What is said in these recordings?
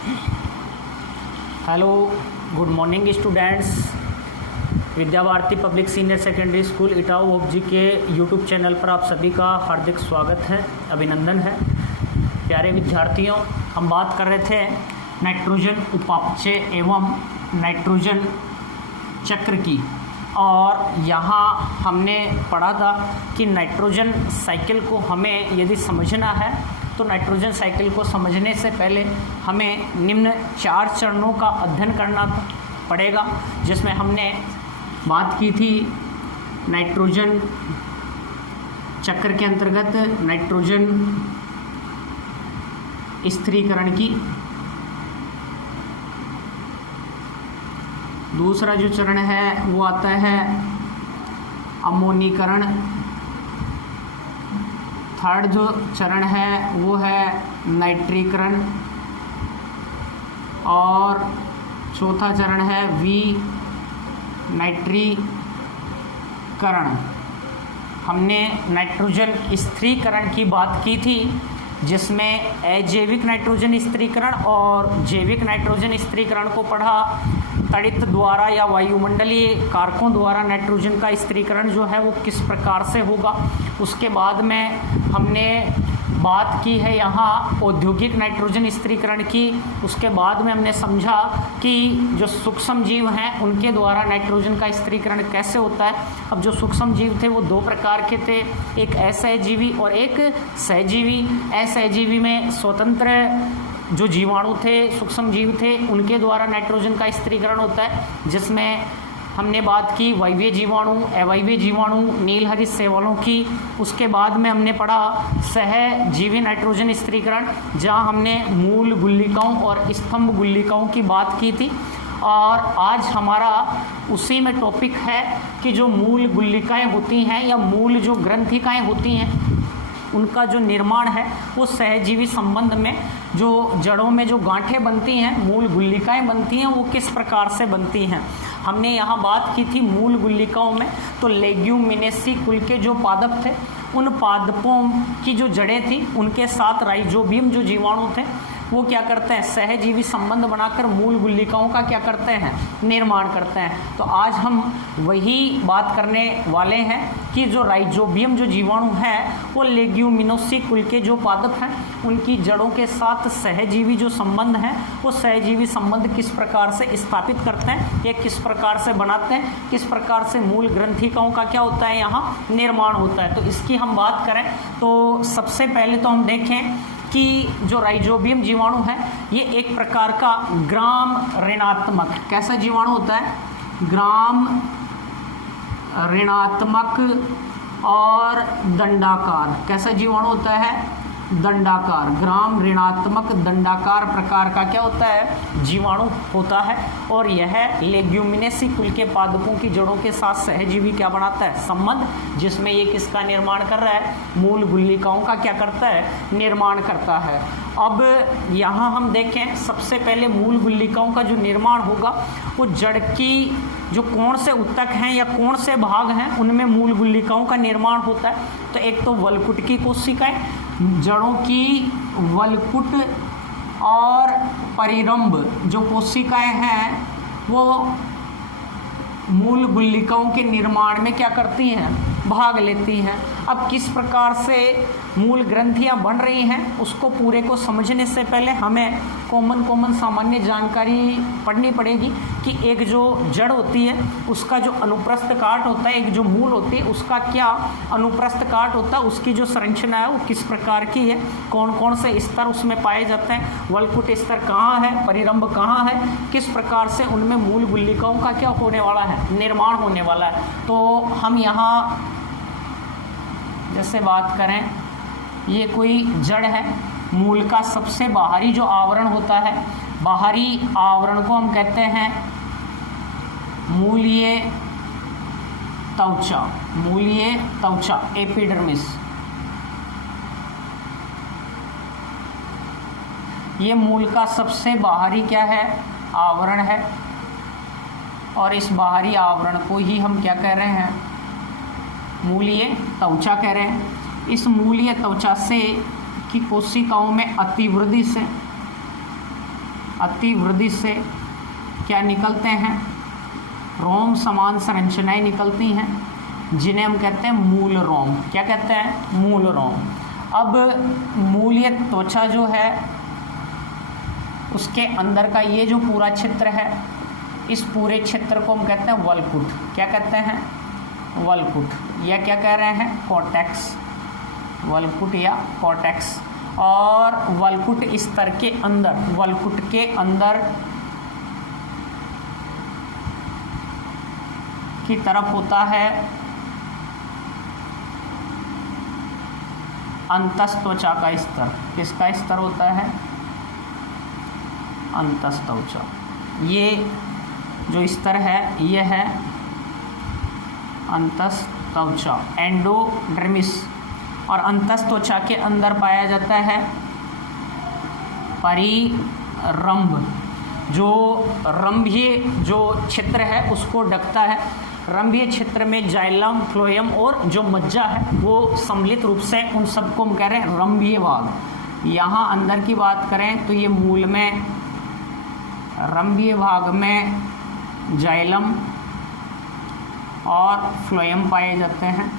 Hello, good morning students. Vidya Bharati public senior secondary school इटाऊ ओबजी के यूट्यूब चैनल पर आप सभी का हार्दिक स्वागत है, अभिनंदन है। प्यारे विद्यार्थियों, हम बात कर रहे थे नाइट्रोजन उपापचय एवं नाइट्रोजन चक्र की, और यहाँ हमने पढ़ा था कि नाइट्रोजन साइकिल को हमें यदि समझना है तो नाइट्रोजन साइकिल को समझने से पहले हमें निम्न 4 चरणों का अध्ययन करना पड़ेगा, जिसमें हमने बात की थी नाइट्रोजन चक्र के अंतर्गत नाइट्रोजन स्थिरीकरण की। दूसरा जो चरण है वो आता है अमोनीकरण। थर्ड जो चरण है वो है नाइट्रीकरण, और चौथा चरण है नाइट्रीकरण। हमने नाइट्रोजन स्थिरीकरण की बात की थी, जिसमें अजैविक नाइट्रोजन स्थिरीकरण और जैविक नाइट्रोजन स्थिरीकरण को पढ़ा। तड़ित द्वारा या वायुमंडलीय कारकों द्वारा नाइट्रोजन का स्थिरीकरण जो है वो किस प्रकार से होगा। उसके बाद में हमने बात की है यहाँ औद्योगिक नाइट्रोजन स्थिरीकरण की। उसके बाद में हमने समझा कि जो सूक्ष्म जीव हैं उनके द्वारा नाइट्रोजन का स्थिरीकरण कैसे होता है। अब जो सूक्ष्म जीव थे वो 2 प्रकार के थे, एक असहजीवी और एक सहजीवी। असहजीवी में स्वतंत्र जो जीवाणु थे, सूक्ष्म जीव थे, उनके द्वारा नाइट्रोजन का स्थिरीकरण होता है, जिसमें हमने बात की वायवीय जीवाणु, अवायवीय जीवाणु, नीलहरित शैवालों की। उसके बाद में हमने पढ़ा सहजीवी नाइट्रोजन स्थिरीकरण, जहां हमने मूल गुल्लिकाओं और स्तंभ गुल्लिकाओं की बात की थी। और आज हमारा उसी में टॉपिक है कि जो मूल गुल्लिकाएं होती हैं या मूल जो ग्रंथिकाएं होती हैं, उनका जो निर्माण है वो सहजीवी संबंध में जो जड़ों में जो गांठें बनती हैं, मूल गुल्लिकाएं बनती हैं, वो किस प्रकार से बनती हैं। हमने यहाँ बात की थी मूल गुल्लिकाओं में तो लेग्यूमिनेसी कुल के जो पादप थे, उन पादपों की जो जड़ें थी उनके साथ राइजोबियम जो जीवाणु थे वो क्या करते हैं, सहजीवी संबंध बनाकर मूल गुल्लिकाओं का क्या करते हैं, निर्माण करते हैं। तो आज हम वही बात करने वाले हैं कि जो राइजोबियम जो जीवाणु है वो लेग्यूमिनोसी कुल के जो पादप हैं उनकी जड़ों के साथ सहजीवी जो संबंध है वो सहजीवी संबंध किस प्रकार से स्थापित करते हैं, ये किस प्रकार से बनाते हैं, किस प्रकार से मूल ग्रंथिकाओं का क्या होता है, यहाँ निर्माण होता है। तो इसकी हम बात करें तो सबसे पहले तो हम देखें कि जो राइजोबियम जीवाणु है ये एक प्रकार का ग्राम ऋणात्मक कैसा जीवाणु होता है, ग्राम ऋणात्मक और दंडाकार कैसा जीवाणु होता है, दंडाकार। ग्राम ऋणात्मक दंडाकार प्रकार का क्या होता है, जीवाणु होता है। और यह लेग्यूमिनेसी कुल के पादपों की जड़ों के साथ सहजीवी क्या बनाता है, संबंध, जिसमें ये किसका निर्माण कर रहा है, मूल गुल्लिकाओं का क्या करता है, निर्माण करता है। अब यहाँ हम देखें सबसे पहले मूल गुल्लिकाओं का जो निर्माण होगा वो जड़ की जो कोण से उत्तक हैं या कोण से भाग हैं उनमें मूल गुल्लिकाओं का निर्माण होता है। तो एक तो वलकुट की कोशिकाएं, जड़ों की वलकुट और परिरंभ जो कोशिकाएं हैं वो मूल गुल्लिकाओं के निर्माण में क्या करती हैं, भाग लेती हैं। अब किस प्रकार से मूल ग्रंथियां बन रही हैं उसको पूरे को समझने से पहले हमें कॉमन सामान्य जानकारी पढ़नी पड़ेगी कि एक जो जड़ होती है उसका जो अनुप्रस्थ काट होता है, एक जो मूल होती है उसका क्या अनुप्रस्थ काट होता है, उसकी जो संरचना है वो किस प्रकार की है, कौन कौन से स्तर उसमें पाए जाते हैं, वलकुट स्तर कहाँ है, परिरंभ कहाँ है, किस प्रकार से उनमें मूल गुल्लिकाओं का क्या होने वाला है, निर्माण होने वाला है। तो हम यहाँ जैसे बात करें, ये कोई जड़ है, मूल का सबसे बाहरी जो आवरण होता है, बाहरी आवरण को हम कहते हैं मूलीय त्वचा, मूलीय त्वचा एपिडर्मिस। ये मूल का सबसे बाहरी क्या है, आवरण है, और इस बाहरी आवरण को ही हम क्या कह रहे हैं, मूलीय त्वचा कह रहे हैं। इस मूलीय त्वचा से की कोशिकाओं में अतिवृद्धि से अतिवृद्धि से क्या निकलते हैं, रोम समान संरचनाएं निकलती हैं जिन्हें हम कहते हैं मूल रोम। क्या कहते हैं, मूल रोम। अब मूलीय त्वचा जो है उसके अंदर का ये जो पूरा क्षेत्र है, इस पूरे क्षेत्र को हम कहते हैं वलकुट। क्या कहते हैं, वलकुट, या क्या कह रहे हैं, कॉर्टेक्स, वलकुट या कॉर्टेक्स। और वलकुट स्तर के अंदर, वलकुट के अंदर की तरफ होता है अंतस्त्वचा का स्तर। किसका स्तर होता है, अंतस्त्वचा। ये जो स्तर है ये है अंतस्त्वचा, एंडोडर्मिस। और अंतस्त्वचा के अंदर पाया जाता है परिरंभ, जो रंभीय जो क्षेत्र है उसको ढकता है। रंभीय क्षेत्र में जाइलम, फ्लोएम और जो मज्जा है वो सम्मिलित रूप से, उन सबको हम कह रहे हैं रंभीय भाग। यहाँ अंदर की बात करें तो ये मूल में रंभीय भाग में जाइलम और फ्लोएम पाए जाते हैं।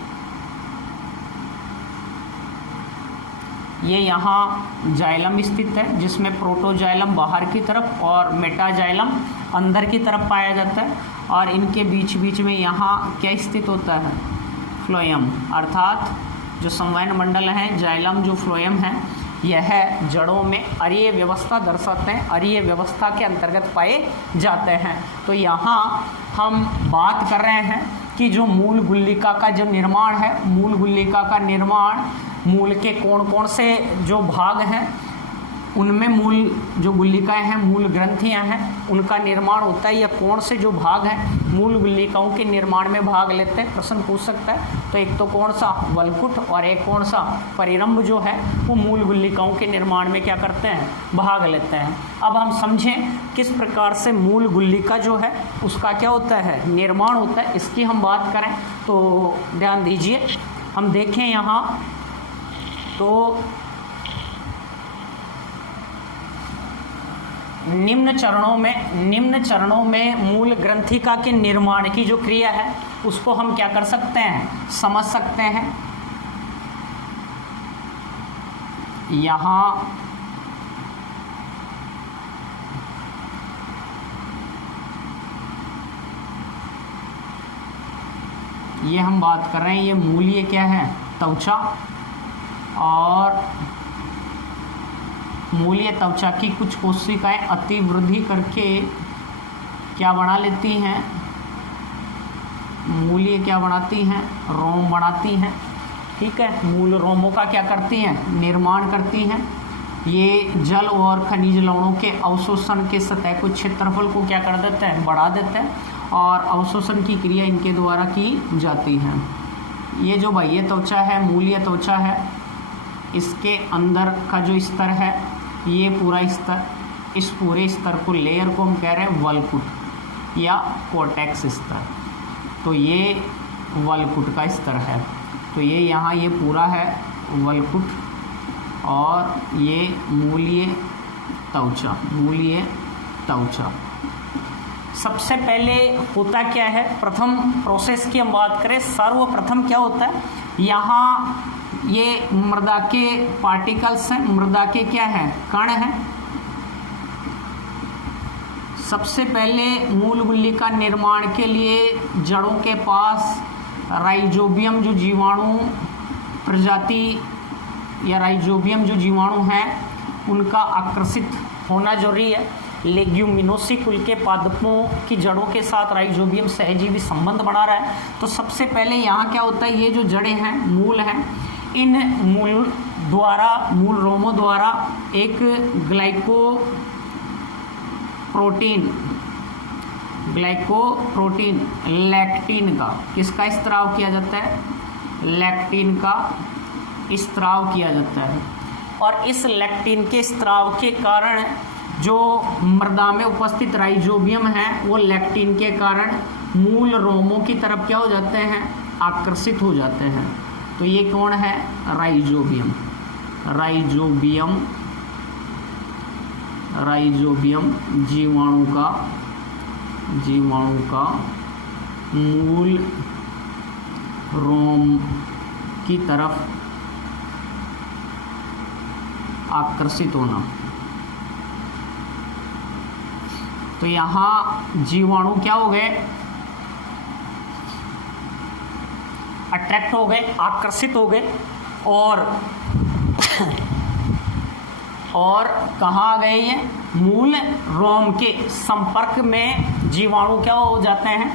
ये यहाँ जाइलम स्थित है जिसमें प्रोटोजाइलम बाहर की तरफ और मेटाजाइलम अंदर की तरफ पाया जाता है। और इनके बीच बीच में यहाँ क्या स्थित होता है, फ्लोएम, अर्थात जो संवहन मंडल है, जाइलम जो फ्लोएम है, यह जड़ों में अरीय व्यवस्था दर्शाते हैं, अरीय व्यवस्था के अंतर्गत पाए जाते हैं। तो यहाँ हम बात कर रहे हैं कि जो मूल गुल्लिका का जो निर्माण है, मूल गुल्लिका का निर्माण, मूल के कौन कौन से जो भाग हैं उनमें मूल जो गुल्लिकाएं हैं, मूल ग्रंथियां हैं, उनका निर्माण होता है, या कौन से जो भाग हैं मूल गुल्लिकाओं के निर्माण में भाग लेते हैं, प्रश्न पूछ सकता है। तो एक तो कौन सा, वलकुट, और एक कौन सा, परिरंभ जो है वो मूल गुल्लिकाओं के निर्माण में क्या करते हैं, भाग लेते हैं। अब हम समझें किस प्रकार से मूल गुल्लिका जो है उसका क्या होता है, निर्माण होता है, इसकी हम बात करें तो ध्यान दीजिए। हम देखें यहाँ तो निम्न चरणों में मूल ग्रंथिका के निर्माण की जो क्रिया है उसको हम क्या कर सकते हैं, समझ सकते हैं। यहाँ ये हम बात कर रहे हैं, ये मूलीय क्या है, त्वचा। और मूलीय त्वचा की कुछ कोशिकाएं अतिवृद्धि करके क्या बना लेती हैं, मूलीय क्या बनाती हैं, रोम बनाती हैं। ठीक है, मूल रोमों का क्या करती हैं, निर्माण करती हैं। ये जल और खनिज लवणों के अवशोषण के सतह को, क्षेत्रफल को क्या कर देते हैं, बढ़ा देते हैं, और अवशोषण की क्रिया इनके द्वारा की जाती है। ये जो बाह्य त्वचा है, मूलीय त्वचा है, इसके अंदर का जो स्तर है, ये पूरा स्तर, इस पूरे स्तर को, लेयर को हम कह रहे हैं वलकुट या कॉर्टेक्स स्तर। तो ये वलकुट का स्तर है। तो ये यहाँ ये पूरा है वलकुट, और ये मूलीय त्वचा, मूलीय त्वचा। सबसे पहले होता क्या है, प्रथम प्रोसेस की हम बात करें, सर्वप्रथम क्या होता है, यहाँ ये मृदा के पार्टिकल्स हैं, मृदा के क्या हैं, कण हैं। सबसे पहले मूल गुल्लिका निर्माण के लिए जड़ों के पास राइजोबियम जो जीवाणु प्रजाति या राइजोबियम जो जीवाणु हैं उनका आकर्षित होना जरूरी है। लेग्यूमिनोसी कुल के पादपों की जड़ों के साथ राइजोबियम सहजीवी संबंध बना रहा है। तो सबसे पहले यहाँ क्या होता है, ये जो जड़ें हैं, मूल हैं, इन मूल रोमों द्वारा एक ग्लाइकोप्रोटीन लैक्टिन का, किसका स्त्राव किया जाता है, लैक्टिन का स्त्राव किया जाता है। और इस लैक्टिन के स्त्राव के कारण जो मृदा में उपस्थित राइजोबियम है वो लैक्टिन के कारण मूल रोमों की तरफ क्या हो जाते हैं, आकर्षित हो जाते हैं। तो ये कौन है, राइजोबियम। राइजोबियम राइजोबियम जीवाणु का मूल रोम की तरफ आकर्षित होना। तो यहाँ जीवाणु क्या हो गए, अट्रैक्ट हो गए, आकर्षित हो गए और कहाँ आ गए, ये मूल रोम के संपर्क में जीवाणु क्या हो जाते हैं,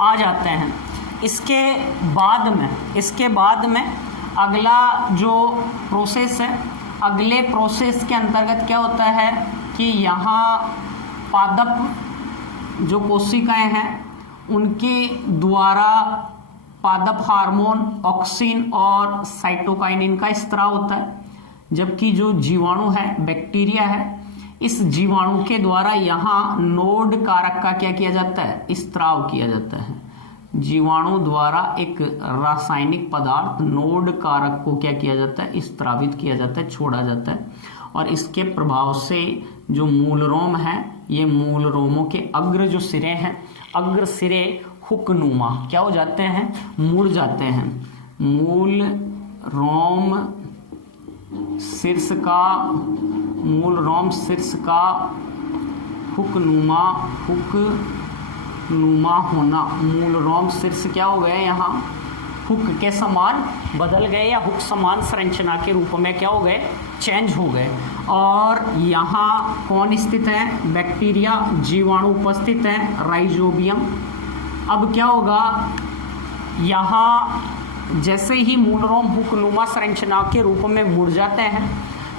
आ जाते हैं। इसके बाद में अगला जो प्रोसेस है, अगले प्रोसेस के अंतर्गत क्या होता है कि यहाँ पादप जो कोशिकाएं हैं उनके द्वारा पादप हार्मोन, ऑक्सिन और साइटोकाइनिन का स्त्राव होता है, जबकि जो जीवाणु है, बैक्टीरिया है, इस जीवाणु के द्वारा यहाँ नोड कारक का क्या किया जाता है, स्त्राव किया जाता है। जीवाणु द्वारा एक रासायनिक पदार्थ नोड कारक को क्या किया जाता है, स्त्रावित किया जाता है, छोड़ा जाता है। और इसके प्रभाव से जो मूल रोम है, ये मूल रोमों के अग्र जो सिरे हैं, अग्र सिरे हुकनुमा क्या हो जाते हैं, मुड़ जाते हैं। मूल रोम शीर्ष का हुकनुमा होना, मूल रोम शीर्ष क्या हो गए, यहाँ हुक के समान बदल गए या हुक समान संरचना के रूप में क्या हो गए, चेंज हो गए। और यहाँ कौन स्थित है, बैक्टीरिया, जीवाणु उपस्थित है, राइजोबियम। अब क्या होगा, यहाँ जैसे ही मूल रोम हुकनुमा संरचना के रूप में मुड़ जाते हैं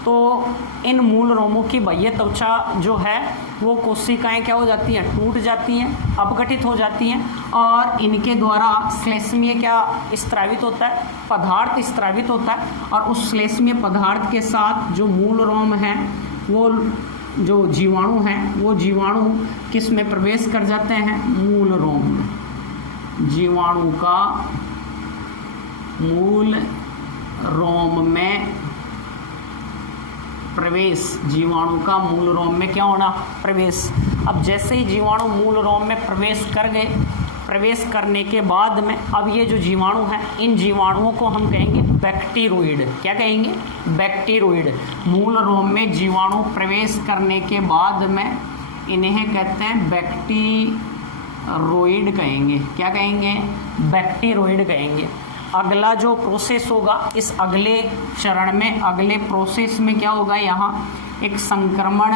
तो इन मूल रोमों की बाह्य त्वचा जो है वो कोशिकाएं क्या हो जाती हैं, टूट जाती हैं, अपघटित हो जाती हैं और इनके द्वारा श्लेष्मीय क्या स्त्रावित होता है, पदार्थ स्त्रावित होता है। और उस श्लेष्मीय पदार्थ के साथ जो मूल रोम है, वो जो जीवाणु हैं, वो जीवाणु किस में प्रवेश कर जाते हैं, मूल रोम में। जीवाणु का मूल रोम में प्रवेश, जीवाणु का मूल रोम में क्या होना, प्रवेश। अब जैसे ही जीवाणु मूल रोम में प्रवेश कर गए, प्रवेश करने के बाद में अब ये जो जीवाणु हैं, इन जीवाणुओं को हम कहेंगे बैक्टीरोइड। क्या कहेंगे, बैक्टीरोइड। मूल रोम में जीवाणु प्रवेश करने के बाद में इन्हें कहते हैं बैक्टीरोइड कहेंगे। क्या कहेंगे, बैक्टीरोइड कहेंगे। अगला जो प्रोसेस होगा, इस अगले चरण में, अगले प्रोसेस में क्या होगा, यहाँ एक संक्रमण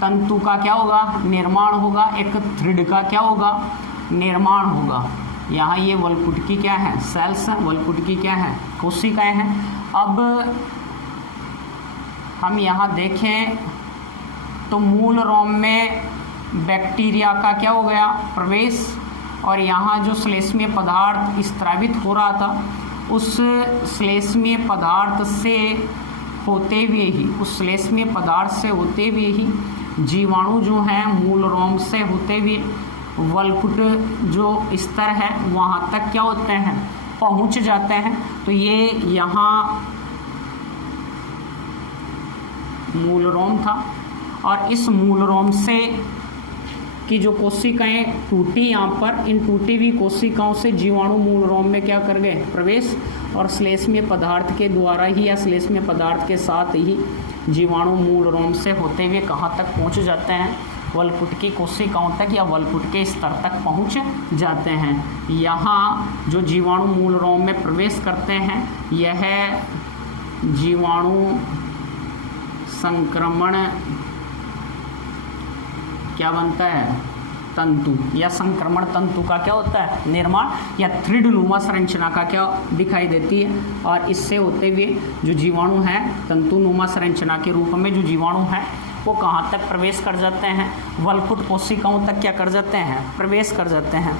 तंतु का क्या होगा, निर्माण होगा, एक थ्रिड का क्या होगा, निर्माण होगा। यहाँ ये वलकुटकी क्या है, सेल्स हैं, वलकुटकी क्या है, कोशिकाएं हैं। अब हम यहाँ देखें तो मूल रोम में बैक्टीरिया का क्या हो गया, प्रवेश। और यहाँ जो श्लेष्मीय पदार्थ स्त्रावित हो रहा था, उस श्लेष्मीय पदार्थ से होते हुए ही, उस श्लेष्मीय पदार्थ से होते हुए ही जीवाणु जो हैं मूल रोम से होते हुए वलकुट जो स्तर है वहाँ तक क्या होते हैं, पहुँच जाते हैं। तो ये यहाँ मूल रोम था और इस मूल रोम से की जो कोशिकाएं टूटी, यहाँ पर इन टूटी हुई कोशिकाओं से जीवाणु मूल रोम में क्या कर गए, प्रवेश। और श्लेष्मीय पदार्थ के द्वारा ही या श्लेष्मीय पदार्थ के साथ ही जीवाणु मूल रोम से होते हुए कहाँ तक पहुँच जाते हैं, वलकुटकी कोशिकाओं तक या वलकुट के स्तर तक पहुँच जाते हैं। यहाँ जो जीवाणु मूल रोम में प्रवेश करते हैं, यह जीवाणु संक्रमण क्या बनता है, तंतु या संक्रमण तंतु का क्या होता है, निर्माण या थ्रिड नुमा संरचना का क्या दिखाई देती है। और इससे होते हुए जो जीवाणु हैं तंतु नुमा संरचना के रूप में जो जीवाणु हैं वो कहाँ तक प्रवेश कर जाते हैं, वलकुट कोशिकाओं तक क्या कर जाते हैं, प्रवेश कर जाते हैं।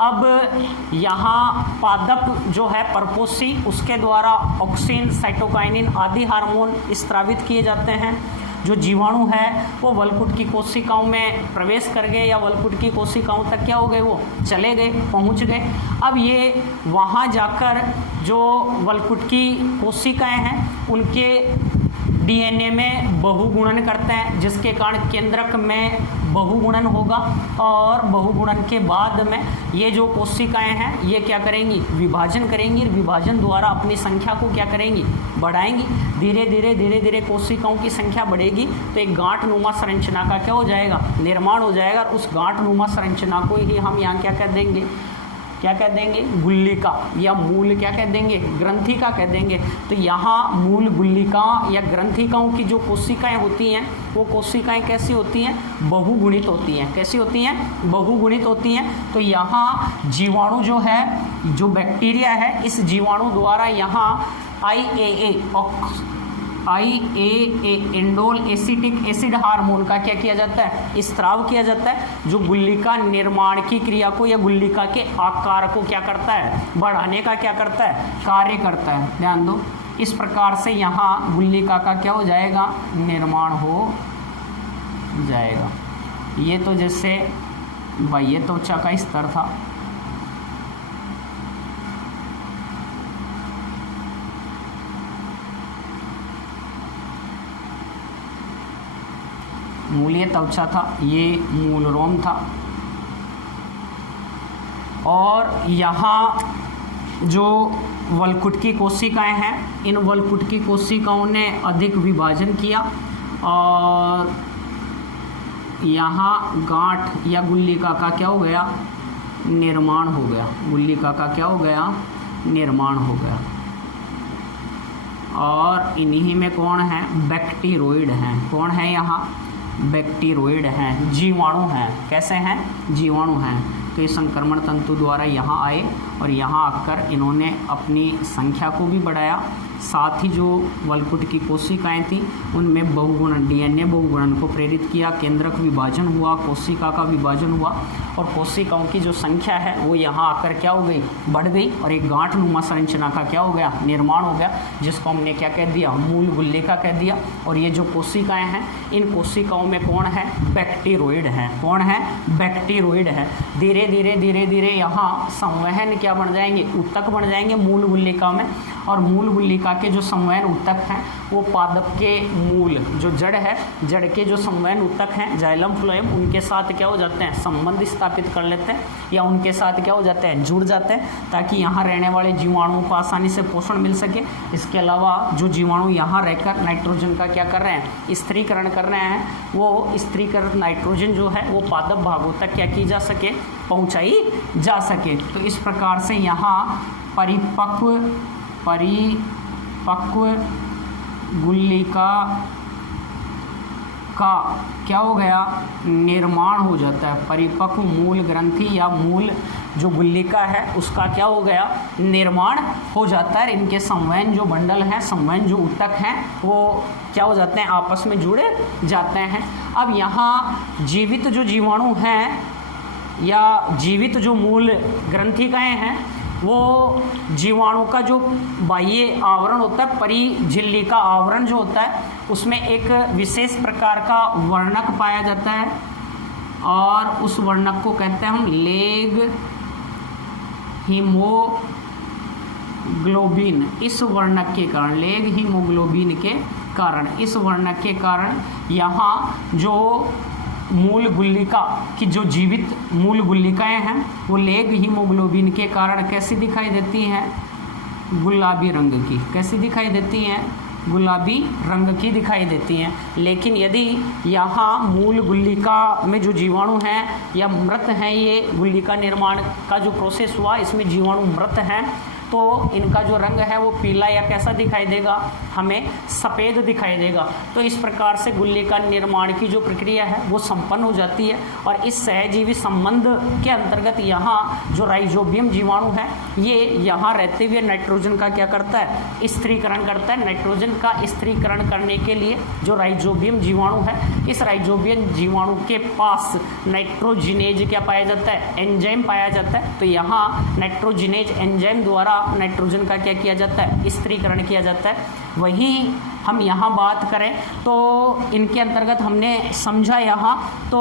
अब यहाँ पादप जो है परपोषी, उसके द्वारा ऑक्सिन, साइटोकाइनिन आदि हार्मोन स्त्रावित किए जाते हैं। जो जीवाणु है वो वलकुट की कोशिकाओं में प्रवेश कर गए या वलकुट की कोशिकाओं तक क्या हो गए, वो चले गए, पहुंच गए। अब ये वहां जाकर जो वलकुट की कोशिकाएं हैं उनके डीएनए में बहुगुणन करते हैं, जिसके कारण केंद्रक में बहुगुणन होगा और बहुगुणन के बाद में ये जो कोशिकाएं हैं ये क्या करेंगी, विभाजन करेंगी। विभाजन द्वारा अपनी संख्या को क्या करेंगी, बढ़ाएंगी। धीरे धीरे कोशिकाओं की संख्या बढ़ेगी तो एक गांठ नुमा संरचना का क्या हो जाएगा, निर्माण हो जाएगा। और उस गांठ नुमा संरचना को ही हम यहाँ क्या कह देंगे, क्या कह देंगे, गुल्लिका या मूल क्या कह देंगे, ग्रंथिका कह देंगे। तो यहाँ मूल गुल्लिका या ग्रंथिकाओं की जो कोशिकाएं होती हैं वो कोशिकाएं कैसी होती हैं, बहुगुणित होती हैं। कैसी होती हैं, बहुगुणित होती हैं। तो यहाँ जीवाणु जो है, जो बैक्टीरिया है, इस जीवाणु द्वारा यहाँ IAA indole acetic acid hormone का क्या किया जाता है, स्त्राव किया जाता है, जो गुल्लिका निर्माण की क्रिया को या गुल्लिका के आकार को क्या करता है, बढ़ाने का क्या करता है, कार्य करता है। ध्यान दो, इस प्रकार से यहाँ गुल्लिका का क्या हो जाएगा, निर्माण हो जाएगा। ये तो जैसे भाई ये त्वचा का स्तर था, मूलीय त्वचा था, ये मूल रोम था। और यहाँ जो वलकुट की कोशिकाएं हैं, इन वलकुट की कोशिकाओं ने अधिक विभाजन किया और यहाँ गांठ या गुल्लिका का क्या हो गया, निर्माण हो गया। गुल्लिका का क्या हो गया, निर्माण हो गया। और इन्हीं में कौन है, बैक्टीरोइड हैं। कौन है यहाँ, बैक्टीरोइड हैं, जीवाणु हैं। कैसे हैं, जीवाणु हैं। तो ये संक्रमण तंतु द्वारा यहाँ आए और यहाँ आकर इन्होंने अपनी संख्या को भी बढ़ाया, साथ ही जो वलकुट की कोशिकाएं थी उनमें बहुगुणन, डीएनए बहुगुणन को प्रेरित किया, केंद्रक विभाजन हुआ, कोशिका का विभाजन हुआ और कोशिकाओं की जो संख्या है वो यहाँ आकर क्या हो गई, बढ़ गई और एक गांठ नुमा संरचना का क्या हो गया, निर्माण हो गया, जिसको हमने क्या कह दिया, मूल गुल्लिका कह दिया। और ये जो कोशिकाएं हैं, इन कोशिकाओं में कौन है, बैक्टीरोइड हैं। कौन है, बैक्टीरोइड है। धीरे धीरे यहाँ संवहन क्या बन जाएंगे, ऊतक बन जाएंगे मूल गुल्लिका में। और मूल गुल्लिका के जो संवहन ऊतक हैं वो पादप के मूल, जो जड़ है, जड़ के जो संवहन ऊतक हैं, जाइलम फ्लोएम, उनके साथ क्या हो जाते हैं, संबंध स्थापित कर लेते हैं या उनके साथ क्या हो जाते हैं, जुड़ जाते हैं, ताकि यहाँ रहने वाले जीवाणुओं को आसानी से पोषण मिल सके। इसके अलावा जो जीवाणु यहाँ रहकर नाइट्रोजन का क्या कर रहे हैं, स्थिरीकरण कर रहे हैं, वो स्थिरीकृत नाइट्रोजन जो है वो पादप भागों तक क्या की जा सके, पहुँचाई जा सके। तो इस प्रकार से यहाँ परिपक्व गुल्लिका का क्या हो गया, निर्माण हो जाता है। परिपक्व मूल ग्रंथि या मूल जो गुल्लिका है उसका क्या हो गया, निर्माण हो जाता है। इनके संवहन जो बंडल हैं, संवहन जो ऊतक हैं, वो क्या हो जाते हैं, आपस में जुड़े जाते हैं। अब यहाँ जीवित जो जीवाणु हैं या जीवित जो मूल ग्रंथिकाएँ हैं, वो जीवाणु का जो बाह्य आवरण होता है, परिझिल्ली का आवरण जो होता है, उसमें एक विशेष प्रकार का वर्णक पाया जाता है और उस वर्णक को कहते हैं हम लेग हीमोग्लोबिन। इस वर्णक के कारण, लेग हीमोग्लोबिन के कारण, इस वर्णक के कारण यहाँ जो मूल गुल्लिका की जो जीवित मूल गुल्लिकाएं हैं वो लेग हीमोग्लोबिन के कारण कैसी दिखाई देती हैं, गुलाबी रंग की। कैसी दिखाई देती हैं, गुलाबी रंग की दिखाई देती हैं। लेकिन यदि यहाँ मूल गुल्लिका में जो जीवाणु हैं या मृत हैं, ये गुल्लिका निर्माण का जो प्रोसेस हुआ इसमें जीवाणु मृत हैं, तो इनका जो रंग है वो पीला या कैसा दिखाई देगा, हमें सफ़ेद दिखाई देगा। तो इस प्रकार से गुल्लिका निर्माण की जो प्रक्रिया है वो संपन्न हो जाती है। और इस सहजीवी संबंध के अंतर्गत यहाँ जो राइजोबियम जीवाणु है ये यहाँ रहते हुए नाइट्रोजन का क्या करता है, स्थिरीकरण करता है। नाइट्रोजन का स्थिरीकरण करने के लिए जो राइजोबियम जीवाणु है, इस राइजोबियम जीवाणु के पास नाइट्रोजिनेज क्या पाया जाता है, एंजाइम पाया जाता है। तो यहाँ नाइट्रोजिनेज एंजाइम द्वारा नाइट्रोजन का क्या किया जाता है, स्थिरीकरण किया जाता है। वही हम यहाँ बात करें तो इनके अंतर्गत हमने समझा यहाँ तो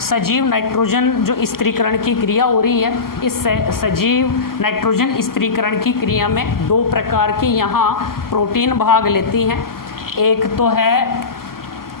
सजीव नाइट्रोजन जो स्थिरीकरण की क्रिया हो रही है, इस सजीव नाइट्रोजन स्थिरीकरण की क्रिया में दो प्रकार की यहाँ प्रोटीन भाग लेती हैं। एक तो है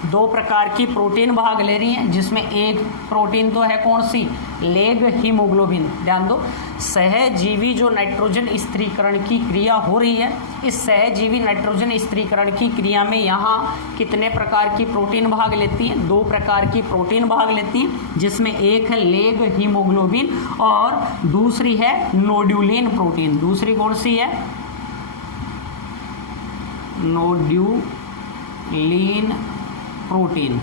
दो प्रकार की प्रोटीन भाग ले रही हैं, जिसमें एक प्रोटीन तो है कौन सी, लेग हीमोग्लोबिन। ध्यान दो, सहजीवी जो नाइट्रोजन स्थिरीकरण की क्रिया हो रही है, इस सहजीवी नाइट्रोजन स्थिरीकरण की क्रिया में यहाँ कितने प्रकार की प्रोटीन भाग लेती हैं, दो प्रकार की प्रोटीन भाग लेती हैं, जिसमें एक है लेग हीमोग्लोबिन और दूसरी है नोड्यूलिन प्रोटीन। दूसरी कौन सी है, नोड्यूलिन प्रोटीन।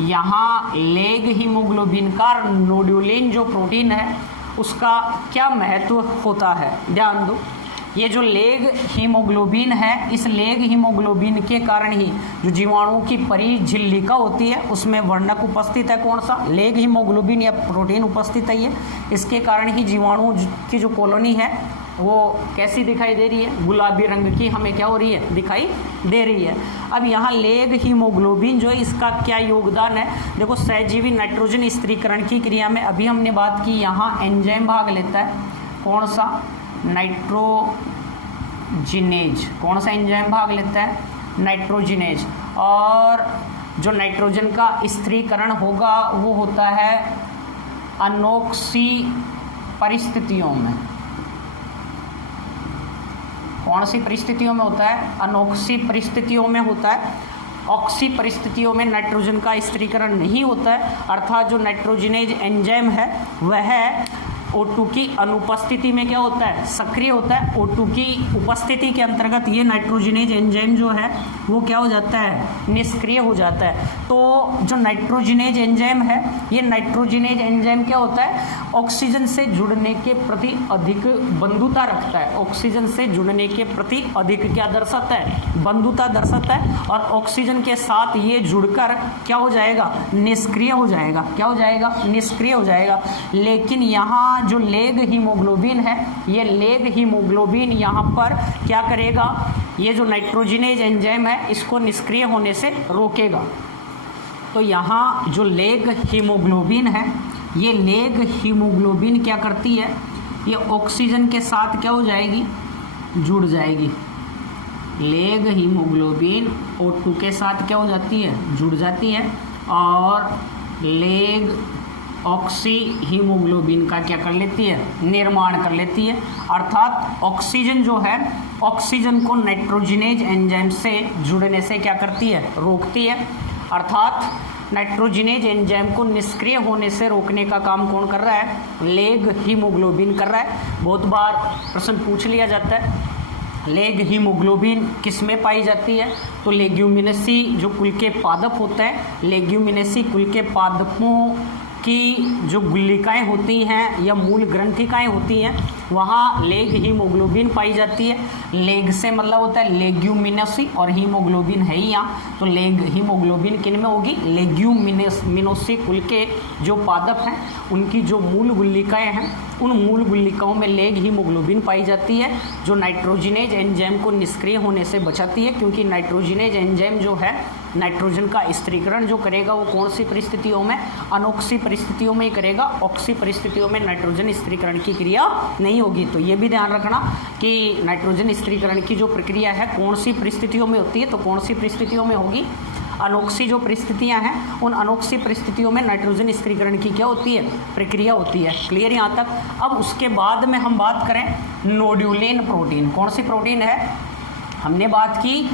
यहाँ लेग हीमोग्लोबिन का नोड्यूलिन जो प्रोटीन है उसका क्या महत्व होता है, ध्यान दो। ये जो लेग हीमोग्लोबिन है, इस लेग हीमोग्लोबिन के कारण ही जो जीवाणुओं की परिझिल्लिका होती है उसमें वर्णक उपस्थित है, कौन सा, लेग हीमोग्लोबिन या प्रोटीन उपस्थित है। ये इसके कारण ही जीवाणुओं की जो कॉलोनी है वो कैसी दिखाई दे रही है, गुलाबी रंग की हमें क्या हो रही है, दिखाई दे रही है। अब यहाँ लेग हीमोग्लोबिन जो है इसका क्या योगदान है, देखो सहजीवी नाइट्रोजन स्थिरीकरण की क्रिया में अभी हमने बात की, यहाँ एंजाइम भाग लेता है, कौन सा, नाइट्रोजिनेज। कौन सा एंजाइम भाग लेता है, नाइट्रोजिनेज। और जो नाइट्रोजन का स्थिरीकरण होगा वो होता है अनोक्सी परिस्थितियों में। कौन सी परिस्थितियों में होता है, अनोक्सी परिस्थितियों में होता है। ऑक्सी परिस्थितियों में नाइट्रोजन का स्थिरीकरण नहीं होता है, अर्थात जो नाइट्रोजिनेज एंजाइम है वह O2 की अनुपस्थिति में क्या होता है, सक्रिय होता है। O2 की उपस्थिति के अंतर्गत ये नाइट्रोजिनेज एंजाइम जो है वो क्या हो जाता है, निष्क्रिय हो जाता है। तो जो नाइट्रोजिनेज एंजाइम है, ये नाइट्रोजिनेज एंजाइम क्या होता है, ऑक्सीजन से जुड़ने के प्रति अधिक बंधुता रखता है। ऑक्सीजन से जुड़ने के प्रति अधिक क्या दर्शाता है, बंधुता दर्शाता है। और ऑक्सीजन के साथ ये जुड़कर क्या हो जाएगा, निष्क्रिय हो जाएगा। क्या हो जाएगा, निष्क्रिय हो जाएगा। लेकिन यहाँ जो लेग हीमोग्लोबिन है, ये लेग हीमोग्लोबिन यहाँ पर क्या करेगा, ये जो नाइट्रोजिनेज एंजाइम है इसको निष्क्रिय होने से रोकेगा। तो यहाँ जो लेग हीमोग्लोबिन है, ये लेग हीमोग्लोबिन क्या करती है, ये ऑक्सीजन के साथ क्या हो जाएगी, जुड़ जाएगी। लेग हीमोग्लोबिन O2 के साथ क्या हो जाती है, जुड़ जाती है। और लेग ऑक्सी हीमोग्लोबिन का क्या कर लेती है, निर्माण कर लेती है। अर्थात ऑक्सीजन जो है, ऑक्सीजन को नाइट्रोजिनेज एंजाइम से जुड़ने से क्या करती है, रोकती है। अर्थात नाइट्रोजिनेज एंजाइम को निष्क्रिय होने से रोकने का काम कौन कर रहा है, लेग हीमोग्लोबिन कर रहा है। बहुत बार प्रश्न पूछ लिया जाता है, लेग हीमोग्लोबिन किस में पाई जाती है, तो लेग्यूमिनेसी जो कुल के पादप होते हैं, लेग्यूमिनेसी कुल के पादपों की जो गुल्लिकाएँ होती हैं या मूल ग्रंथिकाएँ होती हैं, वहाँ लेग हीमोग्लोबिन पाई जाती है। लेग से मतलब होता है लेग्यूमिनेसी और हीमोग्लोबिन है ही यहाँ, तो लेग हीमोग्लोबिन किन में होगी, लेग्यूमिनोसी कुल के जो पादप हैं उनकी जो मूल गुल्लिकाएँ हैं, उन मूल गुल्लिकाओं में लेग हीमोग्लोबिन पाई जाती है, जो नाइट्रोजिनेज एंजाइम को निष्क्रिय होने से बचाती है। क्योंकि नाइट्रोजिनेज एंजाइम जो है नाइट्रोजन का स्थिरीकरण जो करेगा वो कौन सी परिस्थितियों में, अनोक्सी परिस्थितियों में ही करेगा। ऑक्सी परिस्थितियों में नाइट्रोजन स्थिरीकरण की क्रिया नहीं होगी। तो ये भी ध्यान रखना कि नाइट्रोजन स्थिरीकरण की जो प्रक्रिया है कौन सी परिस्थितियों में होती है, तो कौन सी परिस्थितियों में होगी, अनोक्सी जो परिस्थितियां हैं उन अनोक्सी परिस्थितियों में नाइट्रोजन स्थिरीकरण की क्या होती है, प्रक्रिया होती है। क्लियर यहाँ तक। अब उसके बाद में हम बात करें नोड्यूलिन प्रोटीन। कौन सी प्रोटीन है, हमने बात की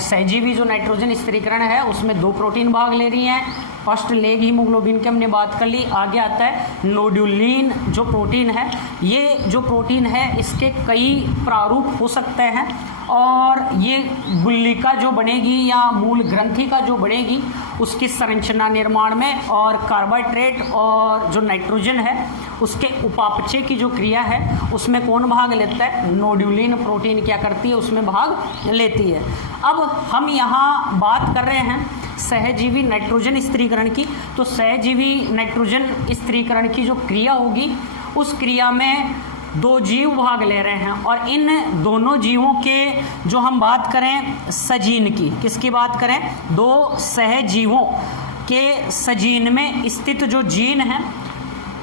सहजीवी जो नाइट्रोजन स्थिरीकरण है उसमें दो प्रोटीन भाग ले रही हैं। फर्स्ट लेग हीमोग्लोबिन की हमने बात कर ली। आगे आता है नोड्यूलिन जो प्रोटीन है। ये जो प्रोटीन है इसके कई प्रारूप हो सकते हैं और ये गुल्लिका जो बनेगी या मूल ग्रंथि का जो बनेगी उसकी संरचना निर्माण में और कार्बोहाइड्रेट और जो नाइट्रोजन है उसके उपापचय की जो क्रिया है उसमें कौन भाग लेता है, नोड्यूलिन प्रोटीन क्या करती है, उसमें भाग लेती है। अब हम यहाँ बात कर रहे हैं सहजीवी नाइट्रोजन स्थिरीकरण की। तो सहजीवी नाइट्रोजन स्थिरीकरण की जो क्रिया होगी उस क्रिया में दो जीव भाग ले रहे हैं और इन दोनों जीवों के जो हम बात करें सजीन की, किसकी बात करें, दो सहजीवों के सजीन में स्थित जो जीन है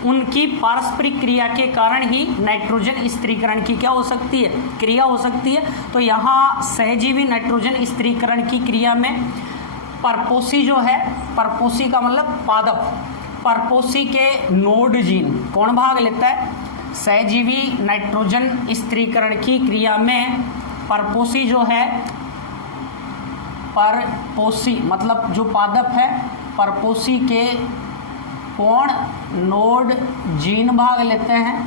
उनकी पारस्परिक क्रिया के कारण ही नाइट्रोजन स्थिरीकरण की क्या हो सकती है, क्रिया हो सकती है। तो यहाँ सहजीवी नाइट्रोजन स्थिरीकरण की क्रिया में परपोषी जो है, परपोषी का मतलब पादप, परपोषी के नोड जीन कौन भाग लेता है? सहजीवी नाइट्रोजन स्थिरीकरण की क्रिया में परपोषी जो है, परपोषी मतलब जो पादप है, परपोषी के कौन नोड जीन भाग लेते हैं।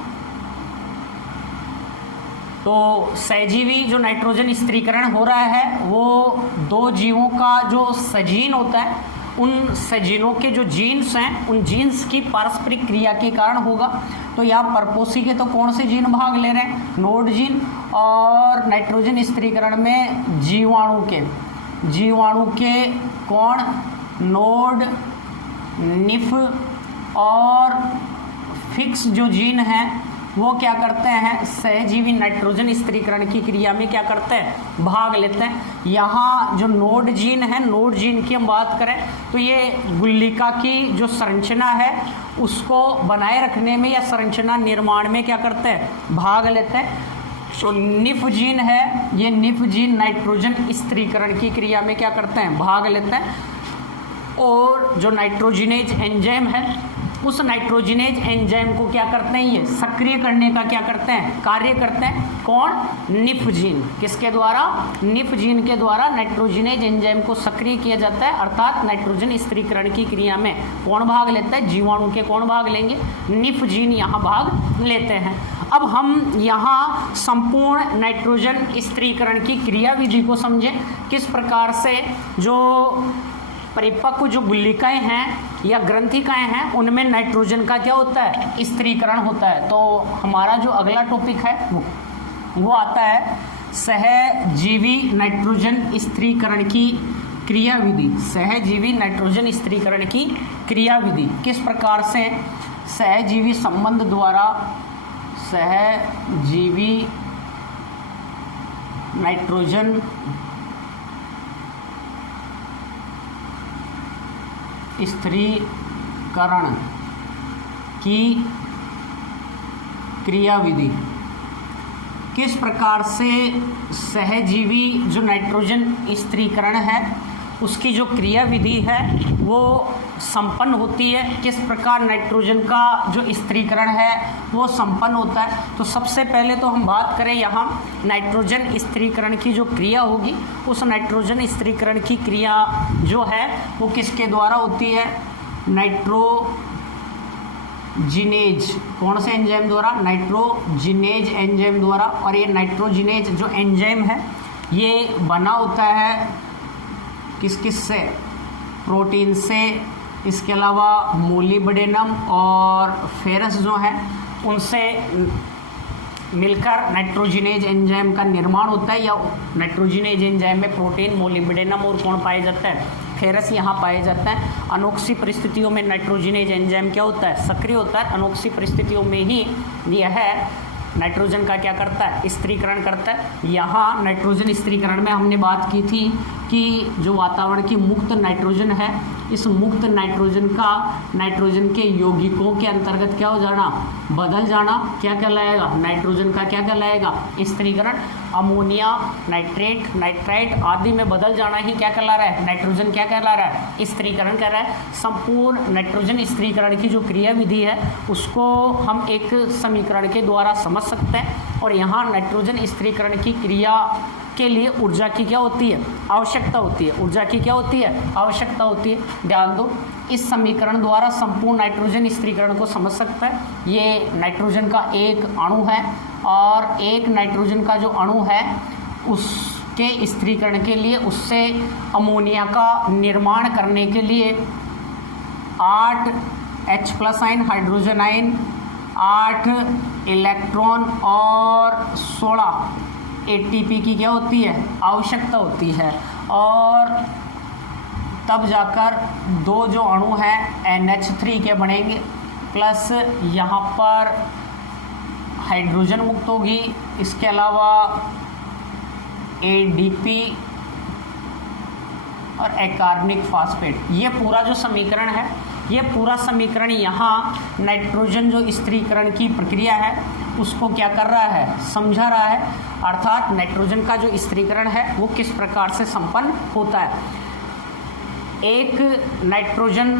तो सहजीवी जो नाइट्रोजन स्थिरीकरण हो रहा है वो दो जीवों का जो सजीन होता है, उन सजीनों के जो जीन्स हैं, उन जीन्स की पारस्परिक क्रिया के कारण होगा। तो यहाँ परपोषी के तो कौन से जीन भाग ले रहे हैं? Nod gene. और नाइट्रोजन स्थिरीकरण में जीवाणु के कौन नोड, निफ और फिक्स जो जीन हैं वो क्या करते हैं? सहजीवी नाइट्रोजन स्थिरीकरण की क्रिया में क्या करते हैं? भाग लेते हैं। यहाँ जो नोड जीन है, नोड जीन की हम बात करें तो ये गुल्लिका की जो संरचना है उसको बनाए रखने में या संरचना निर्माण में क्या करते हैं? भाग लेते हैं। तो निफ जीन है, ये निफ जीन नाइट्रोजन स्थिरीकरण की क्रिया में क्या करते हैं? भाग लेते हैं। और जो नाइट्रोजिनेज एंजाइम है, उस नाइट्रोजिनेज एंजाइम को क्या करते हैं? ये सक्रिय करने का क्या करते हैं? कार्य करते हैं। कौन? Nif gene. किसके द्वारा? निफ जीन के द्वारा नाइट्रोजिनेज एंजाइम को सक्रिय किया जाता है। अर्थात नाइट्रोजन स्थिरीकरण की क्रिया में कौन भाग लेता है? जीवाणु के कौन भाग लेंगे? निफ जीन यहाँ भाग लेते हैं। अब हम यहाँ संपूर्ण नाइट्रोजन स्थिरीकरण की क्रिया विधि को समझें। किस प्रकार से जो परिपक्व जो गुल्लिकाएं हैं या ग्रंथिकाएं हैं उनमें नाइट्रोजन का क्या होता है? स्थिरीकरण होता है। तो हमारा जो अगला टॉपिक है वो आता है सहजीवी नाइट्रोजन स्थिरीकरण की क्रिया विधि। सहजीवी नाइट्रोजन स्थिरीकरण की क्रिया विधि किस प्रकार से सहजीवी संबंध द्वारा सहजीवी नाइट्रोजन स्थिरीकरण की क्रिया विधि। किस प्रकार से सहजीवी जो नाइट्रोजन स्थिरीकरण है उसकी जो क्रिया विधि है वो संपन्न होती है, किस प्रकार नाइट्रोजन का जो स्थिरीकरण है वो संपन्न होता है। तो सबसे पहले तो हम बात करें यहाँ नाइट्रोजन स्थिरीकरण की जो क्रिया होगी, उस नाइट्रोजन स्थिरीकरण की क्रिया जो है वो किसके द्वारा होती है? नाइट्रोजिनेज। कौन से एंजाइम द्वारा? नाइट्रोजिनेज एंजाइम द्वारा। और ये नाइट्रोजिनेज जो एंजाइम है ये बना होता है किस किस से? प्रोटीन से। इसके अलावा मोलिब्डेनम और फेरस जो है उनसे मिलकर नाइट्रोजिनेज एंजाइम का निर्माण होता है। या नाइट्रोजिनेज एंजाइम में प्रोटीन, मोलिब्डेनम और कौन पाए जाता है? फेरस यहाँ पाए जाता है। अनोक्सी परिस्थितियों में नाइट्रोजिनेज एंजाइम क्या होता है? सक्रिय होता है। अनोक्सी परिस्थितियों में ही यह नाइट्रोजन का क्या करता है? स्थिरीकरण करता है। यहाँ नाइट्रोजन स्थिरीकरण में हमने बात की थी कि जो वातावरण की मुक्त नाइट्रोजन है, इस मुक्त नाइट्रोजन का नाइट्रोजन के यौगिकों के अंतर्गत क्या हो जाना? बदल जाना। क्या कहलाएगा? नाइट्रोजन का क्या कहलाएगा? स्थिरीकरण। अमोनिया, नाइट्रेट, नाइट्राइट आदि में बदल जाना ही क्या कहला रहा है? नाइट्रोजन क्या कहला रहा है? स्थिरीकरण कर रहा है। संपूर्ण नाइट्रोजन स्थिरीकरण की जो क्रिया विधि है उसको हम एक समीकरण के द्वारा समझ सकते हैं। और यहाँ नाइट्रोजन स्थिरीकरण की क्रिया के लिए ऊर्जा की क्या होती है? आवश्यकता होती है। ऊर्जा की क्या होती है? आवश्यकता होती है। ध्यान दो, इस समीकरण द्वारा संपूर्ण नाइट्रोजन स्थिरीकरण को समझ सकता है। ये नाइट्रोजन का एक अणु है और एक नाइट्रोजन का जो अणु है उसके स्थिरीकरण के लिए, उससे अमोनिया का निर्माण करने के लिए 8 H+ ion, hydrogen ion, 8 electron और 16 ATP की क्या होती है? आवश्यकता होती है। और तब जाकर दो जो अणु हैं NH3 के बनेंगे, प्लस यहाँ पर हाइड्रोजन मुक्त होगी। इसके अलावा ADP और अकार्बनिक फास्फेट। ये पूरा जो समीकरण है ये पूरा समीकरण यहाँ नाइट्रोजन जो स्थिरीकरण की प्रक्रिया है उसको क्या कर रहा है, समझा रहा है। अर्थात नाइट्रोजन का जो स्थिरीकरण है वो किस प्रकार से संपन्न होता है। एक नाइट्रोजन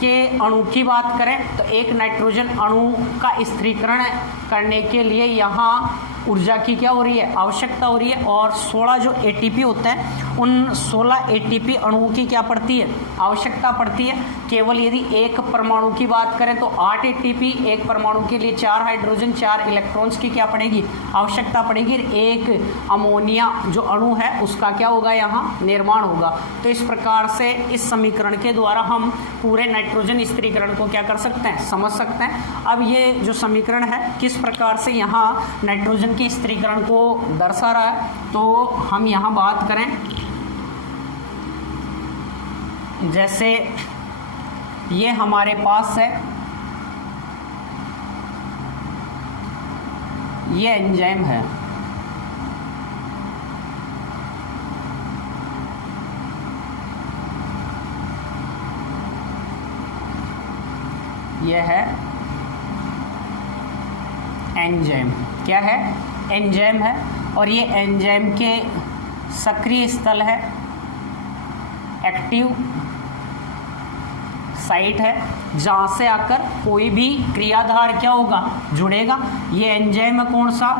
के अणु की बात करें तो एक नाइट्रोजन अणु का स्थिरीकरण करने के लिए यहाँ ऊर्जा की क्या हो रही है, आवश्यकता हो रही है। और 16 जो एटीपी होते हैं उन 16 एटीपी अणुओं की क्या पड़ती है, आवश्यकता पड़ती है। केवल यदि एक परमाणु की बात करें तो 8 एटीपी, एक परमाणु के लिए 4 हाइड्रोजन 4 इलेक्ट्रॉन्स की क्या पड़ेगी, आवश्यकता पड़ेगी। एक अमोनिया जो अणु है उसका क्या होगा, यहाँ निर्माण होगा। तो इस प्रकार से इस समीकरण के द्वारा हम पूरे नाइट्रोजन स्थिरीकरण को क्या कर सकते हैं, समझ सकते हैं। अब ये जो समीकरण है किस प्रकार से यहाँ नाइट्रोजन के स्थिरीकरण को दर्शा रहा है, तो हम यहाँ बात करें जैसे ये हमारे पास है ये एंजाइम है, ये है एंजाइम, क्या है, एंजाइम है। और ये एंजाइम के सक्रिय स्थल है, एक्टिव साइट है, जहाँ से आकर कोई भी क्रियाधार क्या होगा, जुड़ेगा। ये एंजाइम है कौन सा,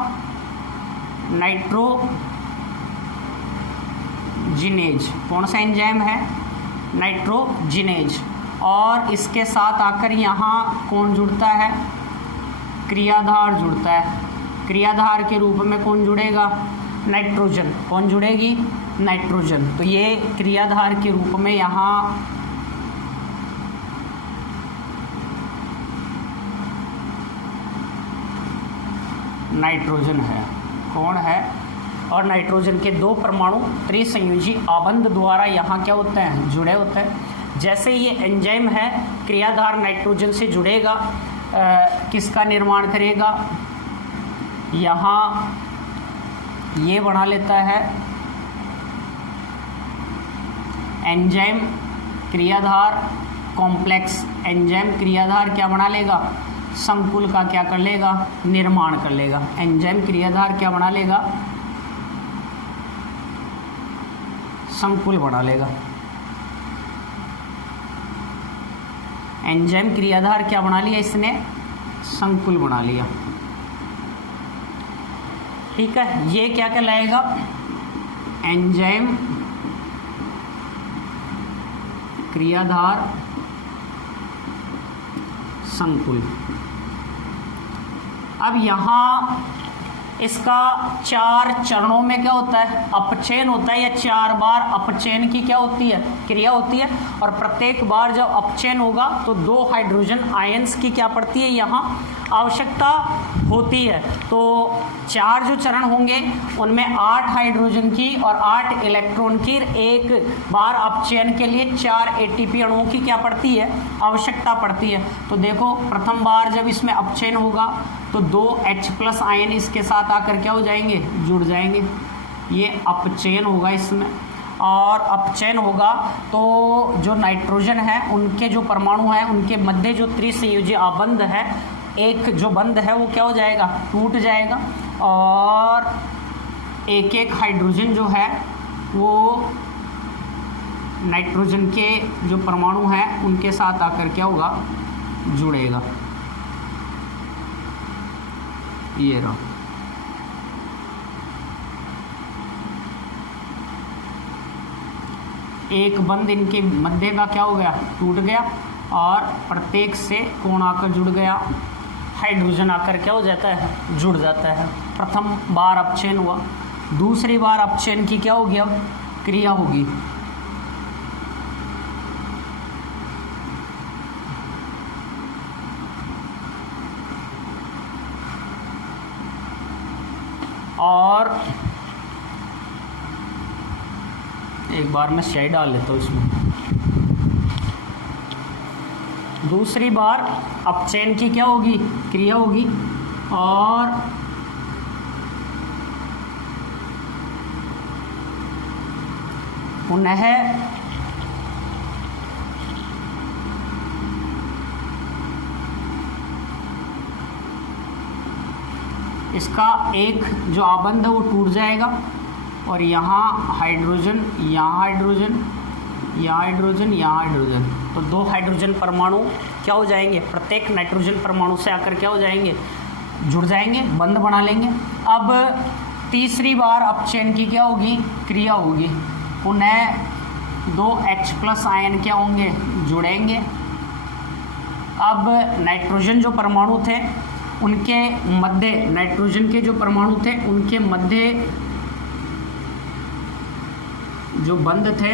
नाइट्रोजिनेज। कौन सा एंजाइम है, नाइट्रोजिनेज। और इसके साथ आकर यहाँ कौन जुड़ता है, क्रियाधार जुड़ता है। क्रियाधार के रूप में कौन जुड़ेगा, नाइट्रोजन। कौन जुड़ेगी, नाइट्रोजन। तो ये क्रियाधार के रूप में यहाँ नाइट्रोजन है, कौन है। और नाइट्रोजन के 2 परमाणु त्रिसंयोजी आबंध द्वारा यहाँ क्या होते हैं, जुड़े होते हैं। जैसे ये एंजाइम है, क्रियाधार नाइट्रोजन से जुड़ेगा, किसका निर्माण करेगा, यहाँ ये बना लेता है एंजाइम क्रियाधार कॉम्प्लेक्स। एंजाइम क्रियाधार क्या बना लेगा, संकुल का क्या कर लेगा, निर्माण कर लेगा। एंजाइम क्रियाधार क्या बना लेगा, संकुल बना लेगा। एंजाइम क्रियाधार क्या बना लिया इसने, संकुल बना लिया। ठीक है, ये क्या कहलाएगा, एंजाइम क्रियाधार संकुल। अब यहाँ इसका 4 चरणों में क्या होता है, अपचयन होता है, या 4 बार अपचयन की क्या होती है, क्रिया होती है। और प्रत्येक बार जब अपचयन होगा तो 2 हाइड्रोजन आयंस की क्या पड़ती है, यहाँ आवश्यकता होती है। तो 4 जो चरण होंगे उनमें 8 हाइड्रोजन की और 8 इलेक्ट्रॉन की एक बार अपचयन के लिए 4 एटीपी अणुओं की क्या पड़ती है, आवश्यकता पड़ती है। तो देखो प्रथम बार जब इसमें अपचयन होगा तो 2 H+ आयन इसके साथ आकर क्या हो जाएंगे, जुड़ जाएंगे। ये अपचयन होगा इसमें, और अपचयन होगा तो जो नाइट्रोजन है उनके जो परमाणु हैं उनके मध्य जो त्रिसंयोजी आबंध है, एक जो बंध है वो क्या हो जाएगा, टूट जाएगा। और एक एक हाइड्रोजन जो है वो नाइट्रोजन के जो परमाणु हैं उनके साथ आकर क्या होगा, जुड़ेगा। ये रहा, एक बंध इनके मध्य का क्या हो गया, टूट गया। और प्रत्येक से कौन आकर जुड़ गया, हाइड्रोजन आकर क्या हो जाता है, जुड़ जाता है। प्रथम बार अपचयन हुआ, दूसरी बार अपचयन की क्या होगी, अब क्रिया होगी। और एक बार मैं स्याही डाल लेता हूँ इसमें। दूसरी बार अपचयन की क्या होगी, क्रिया होगी। और पुनः इसका एक जो आबंध है वो टूट जाएगा और यहाँ हाइड्रोजन, यहाँ हाइड्रोजन, यहाँ हाइड्रोजन, यहाँ हाइड्रोजन, तो 2 हाइड्रोजन परमाणु क्या हो जाएंगे, प्रत्येक नाइट्रोजन परमाणु से आकर क्या हो जाएंगे, जुड़ जाएंगे, बंध बना लेंगे। अब तीसरी बार अपचयन की क्या होगी, क्रिया होगी, पुनः 2H+ आयन क्या होंगे, जुड़ेंगे। अब नाइट्रोजन जो परमाणु थे उनके मध्य, नाइट्रोजन के जो परमाणु थे उनके मध्य जो बंध थे,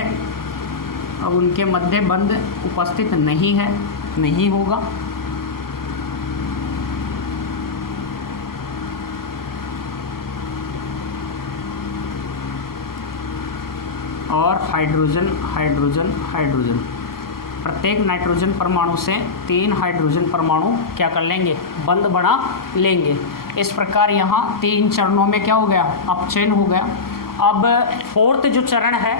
अब उनके मध्य बंध उपस्थित नहीं है, नहीं होगा। और हाइड्रोजन, हाइड्रोजन, हाइड्रोजन, प्रत्येक नाइट्रोजन परमाणु से 3 हाइड्रोजन परमाणु क्या कर लेंगे, बंध बना लेंगे। इस प्रकार यहाँ 3 चरणों में क्या हो गया, अपचयन हो गया। अब 4th जो चरण है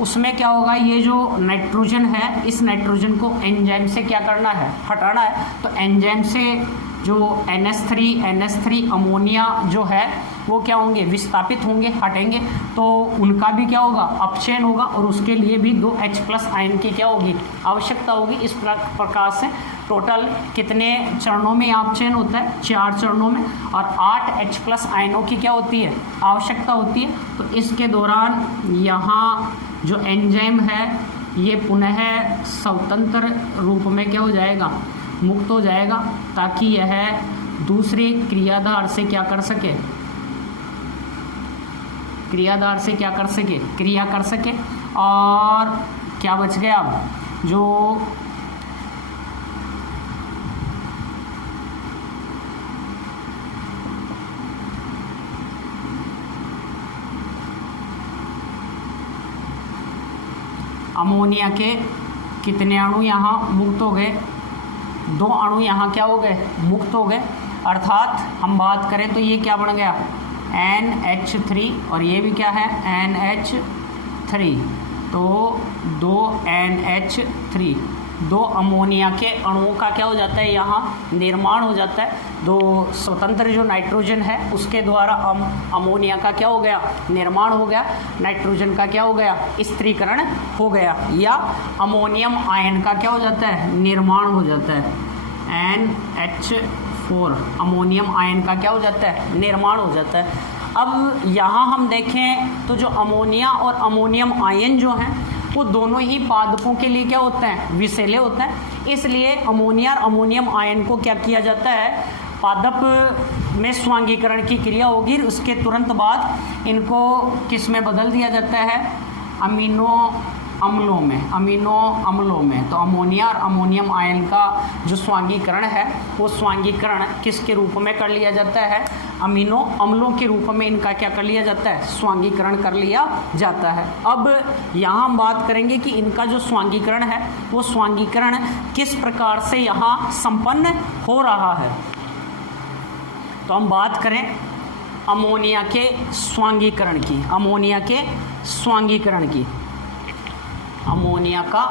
उसमें क्या होगा, ये जो नाइट्रोजन है इस नाइट्रोजन को एंजाइम से क्या करना है, हटाना है। तो एंजाइम से जो NH3 अमोनिया जो है वो क्या होंगे, विस्थापित होंगे, हटेंगे, तो उनका भी क्या होगा, अपचयन होगा और उसके लिए भी 2H+ आयन की क्या होगी, आवश्यकता होगी। इस प्रकार से टोटल कितने चरणों में अपचयन होता है, 4 चरणों में, और 8H+ आयनों की क्या होती है, आवश्यकता होती है। तो इसके दौरान यहाँ जो एंजाइम है ये पुनः स्वतंत्र रूप में क्या हो जाएगा, मुक्त हो जाएगा, ताकि यह दूसरे क्रियाधार से क्या कर सके, क्रियाधार से क्या कर सके, क्रिया कर सके। और क्या बच गया, अब जो अमोनिया के कितने अणु यहाँ मुक्त हो गए, 2 अणु यहाँ क्या हो गए, मुक्त हो गए। अर्थात हम बात करें तो ये क्या बन गया, NH3, और ये भी क्या है, NH3, तो 2NH3, 2 अमोनिया के अणुओं का क्या हो जाता है, यहाँ निर्माण हो जाता है। 2 स्वतंत्र जो नाइट्रोजन है उसके द्वारा अमोनिया का क्या हो गया, निर्माण हो गया, नाइट्रोजन का क्या हो गया, स्त्रीकरण हो गया, या अमोनियम आयन का क्या हो जाता है, निर्माण हो जाता है। NH4 अमोनियम आयन का क्या हो जाता है, निर्माण हो जाता है। अब यहाँ हम देखें तो जो अमोनिया और अमोनियम आयन जो हैं वो दोनों ही पादपों के लिए क्या होते हैं, विषैले होते हैं। इसलिए अमोनिया और अमोनियम आयन को क्या किया जाता है, पादप में स्वांगीकरण की क्रिया होगी, उसके तुरंत बाद इनको किस में बदल दिया जाता है, अमीनो अम्लों में। तो अमोनिया और अमोनियम आयन का जो स्वांगीकरण है वो स्वांगीकरण किसके रूप में कर लिया जाता है, अमीनो अम्लों के रूप में इनका क्या कर लिया जाता है, स्वांगीकरण कर लिया जाता है। अब यहाँ हम बात करेंगे कि इनका जो स्वांगीकरण है वो स्वांगीकरण किस प्रकार से यहाँ संपन्न हो रहा है। तो हम बात करें अमोनिया के स्वांगीकरण की, अमोनिया का स्वांगीकरण। अमोनिया का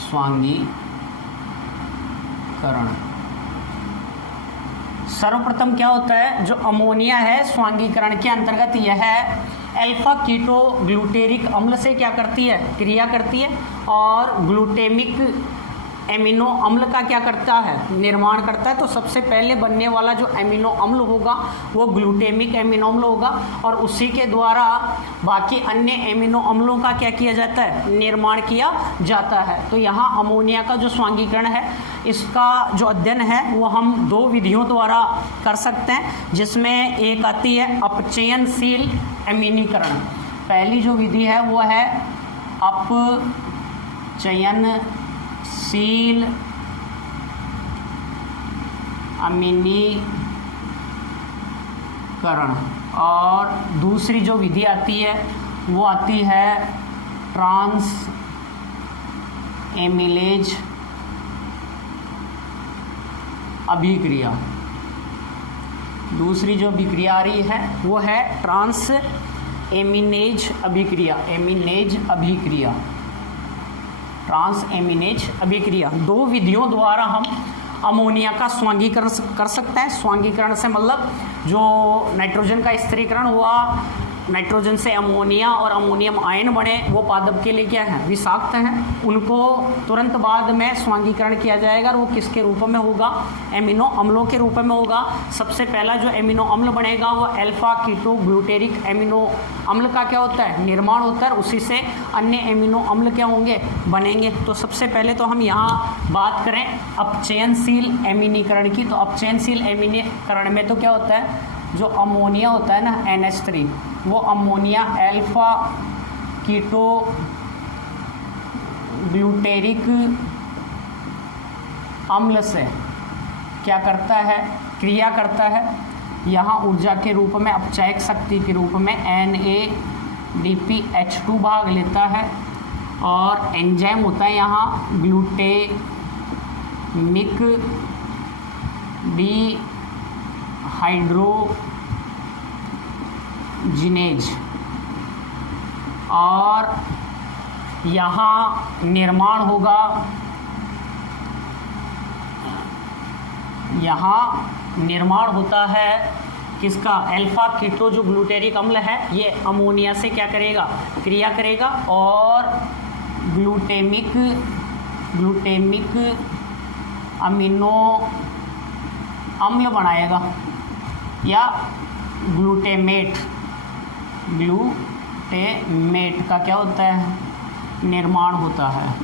स्वांगीकरण सर्वप्रथम क्या होता है, जो अमोनिया है स्वांगीकरण के अंतर्गत यह अल्फा कीटो ग्लूटेरिक अम्ल से क्या करती है, क्रिया करती है, और ग्लूटेमिक एमिनो अम्ल का क्या करता है, निर्माण करता है। तो सबसे पहले बनने वाला जो एमिनो अम्ल होगा वो ग्लूटेमिक एमिनो अम्ल होगा, और उसी के द्वारा बाकी अन्य एमिनो अम्लों का क्या किया जाता है, निर्माण किया जाता है। तो यहाँ अमोनिया का जो स्वांगीकरण है इसका जो अध्ययन है वो हम 2 विधियों द्वारा कर सकते हैं, जिसमें एक आती है अपचयनशील अमीनीकरण। पहली जो विधि है वो है अपचयनशील अमीनीकरण, और दूसरी जो विधि आती है वो आती है ट्रांस एमिलेज अभिक्रिया। दूसरी जो अभिक्रिया आ रही है वो है ट्रांस एमिनेज अभिक्रिया। ट्रांस एमिनेज अभिक्रिया। दो विधियों द्वारा हम अमोनिया का स्वांगीकरण कर सकते हैं। स्वांगीकरण से मतलब जो नाइट्रोजन का स्थिरीकरण हुआ, नाइट्रोजन से अमोनिया और अमोनियम आयन बने, वो पादप के लिए क्या है, विषाक्त हैं। उनको तुरंत बाद में स्वांगीकरण किया जाएगा और वो किसके रूप में होगा, एमिनो अम्लों के रूप में होगा। सबसे पहला जो एमिनो अम्ल बनेगा वो अल्फा कीटो ग्लूटेरिक एमिनो अम्ल का क्या होता है, निर्माण होता है। उसी से अन्य एमिनो अम्ल क्या होंगे, बनेंगे। तो सबसे पहले तो हम यहाँ बात करें अपचयनशील एमिनीकरण की। तो अपचयनशील एमिनीकरण में तो क्या होता है, जो अमोनिया होता है ना NH3, वो अमोनिया अल्फा कीटो ग्लूटेरिक अम्ल से क्या करता है, क्रिया करता है। यहाँ ऊर्जा के रूप में, अपचायक शक्ति के रूप में NADPH2 भाग लेता है और एंजाइम होता है यहाँ ग्लूटेमिक डिहाइड्रोजिनेज, और यहाँ निर्माण होगा, यहाँ निर्माण होता है किसका, अल्फा कीटो जो ग्लूटेरिक अम्ल है, ये अमोनिया से क्या करेगा, क्रिया करेगा और ग्लूटेमिक अमीनो अम्ल बनाएगा या ग्लूटेमेट का क्या होता है, निर्माण होता है।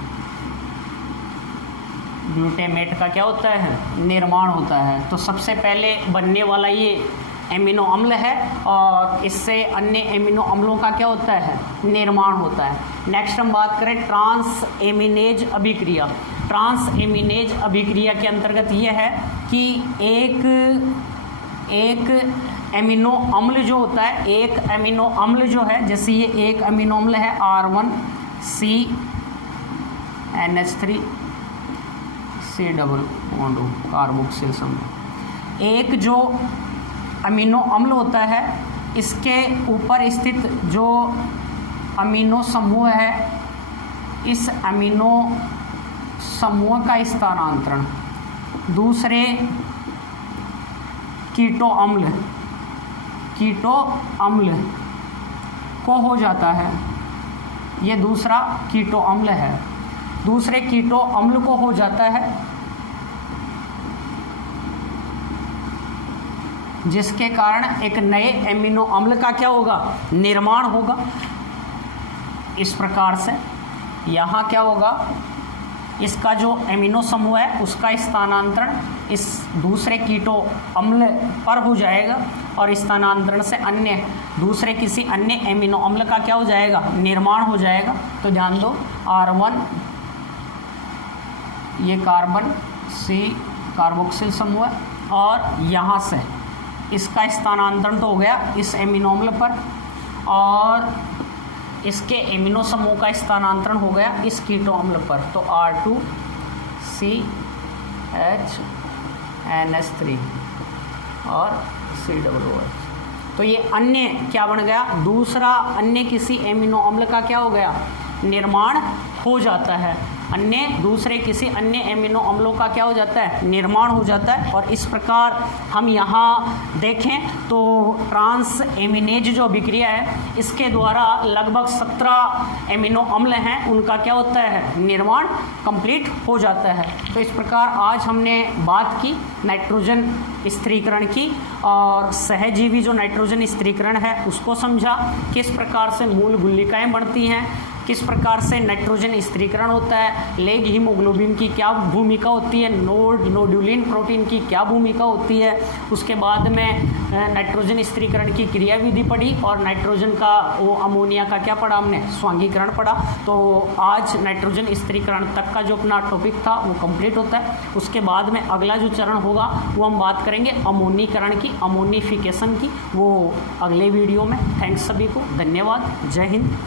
ग्लूटेमेट का क्या होता है, निर्माण होता है। तो सबसे पहले बनने वाला ये एमिनो अम्ल है और इससे अन्य एमिनो अम्लों का क्या होता है, निर्माण होता है। नेक्स्ट हम बात करें ट्रांस एमिनेज अभिक्रिया। ट्रांस एमिनेज अभिक्रिया के अंतर्गत ये है कि एक एमिनो अम्ल जो होता है, एक एमिनो अम्ल जो है, जैसे ये एक एमिनो अम्ल है R1CNH3C डबल बॉन्ड कार्बोक्सिल समूह। एक जो अमीनो अम्ल होता है, इसके ऊपर स्थित जो अमीनो समूह है, इस अमीनो समूह का स्थानांतरण दूसरे कीटो अम्ल को हो जाता है। ये दूसरा कीटो अम्ल है, दूसरे कीटो अम्ल को हो जाता है, जिसके कारण एक नए एमिनो अम्ल का क्या होगा, निर्माण होगा। इस प्रकार से यहाँ क्या होगा, इसका जो एमिनो समूह है उसका स्थानांतरण इस दूसरे कीटो अम्ल पर हो जाएगा और स्थानांतरण से अन्य दूसरे किसी अन्य एमिनो अम्ल का क्या हो जाएगा, निर्माण हो जाएगा। तो ध्यान दो, R1 ये कार्बन C कार्बोक्सिल समूह है और यहाँ से इसका स्थानांतरण तो हो गया इस एमिनो अम्ल पर और इसके एमिनो समूह का स्थानांतरण हो गया इस कीटो अम्ल पर। तो R2CHNH3 और COOH। तो ये अन्य क्या बन गया, दूसरा अन्य किसी एमिनो अम्ल का क्या हो गया, निर्माण हो जाता है। अन्य दूसरे किसी अन्य एमिनो अम्लों का क्या हो जाता है, निर्माण हो जाता है। और इस प्रकार हम यहाँ देखें तो ट्रांस एमिनेज जो अभिक्रिया है, इसके द्वारा लगभग 17 एमिनो अम्ल हैं, उनका क्या होता है, निर्माण कंप्लीट हो जाता है। तो इस प्रकार आज हमने बात की नाइट्रोजन स्थिरीकरण की और सहजीवी जो नाइट्रोजन स्थिरीकरण है उसको समझा, किस प्रकार से मूल गुल्लिकाएँ बढ़ती हैं, किस प्रकार से नाइट्रोजन स्थिरीकरण होता है, लेग हीमोग्लोबिन की क्या भूमिका होती है, नोड्यूलिन प्रोटीन की क्या भूमिका होती है। उसके बाद में नाइट्रोजन स्थिरीकरण की क्रिया विधि पढ़ी और नाइट्रोजन का वो अमोनिया का क्या पढ़ा हमने, स्वांगीकरण पढ़ा। तो आज नाइट्रोजन स्थिरीकरण तक का जो अपना टॉपिक था वो कंप्लीट होता है। उसके बाद में अगला जो चरण होगा वो हम बात करेंगे अमोनीकरण की, अमोनिफिकेशन की, वो अगले वीडियो में। थैंक्स सभी को, धन्यवाद, जय हिंद।